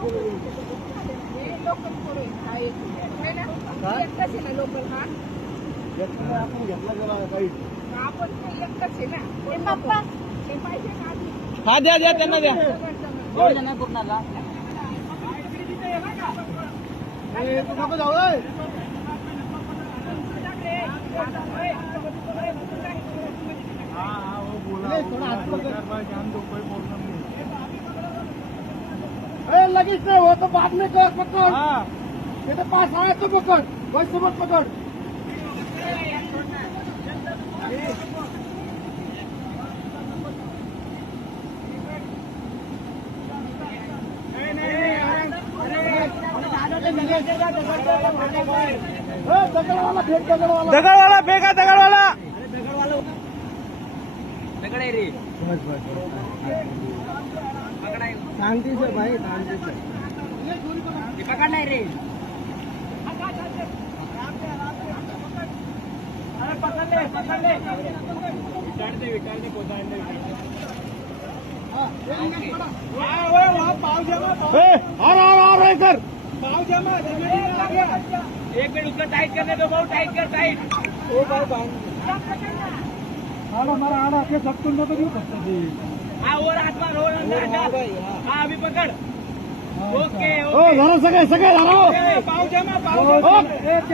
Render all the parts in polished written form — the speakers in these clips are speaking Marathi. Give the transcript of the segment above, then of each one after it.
लोकल पोरं हा एक आहे ना एकटाच आहे ना लोकल हा आपण घेतला गेला काही आपण ते एकटाच आहे ना ते पप्पा ते पाहिजे ना आधी हा द्या द्या त्यांना द्या नाही पूर्णाला तू नको जाऊ लगेच नहीं हो तो बाद में कर पकड़ तेरे पास आए तो पकड़ वैसे मत पकड़ दगड़वाला फेंक दगडवाला फेका दगडवाला दगड़ रे शांति से भाई शांति से पकड़ना है रे पकड़ ले कर पाव जमा एक मिनट उसका टाइट करने दो बहुत टाइट कर टाइट ओ भाई हमारा आना के सब तुम तो क्यों करते थे हाँ और हाथ मार और हाँ अभी पकड़ ओके ओ धरो सगळे धरो पाव जमा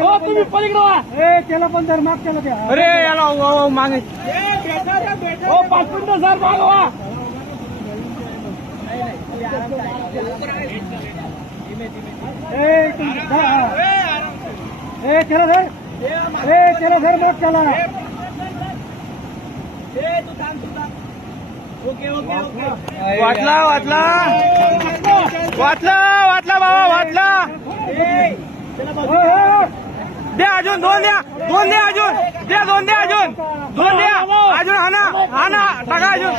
ओ तुम्ही पलीकडे ए केला पण धर माफ केला त्या अरे याला मागे ओ 5 मिनिटं सर मागवा चलो सर मत चला ओके ओके ओके वाचला वाचला वाचला वाचला बाबा वाचला द्या अजून दोन द्या अजून द्या दोन द्या अजून हाना टाका अजून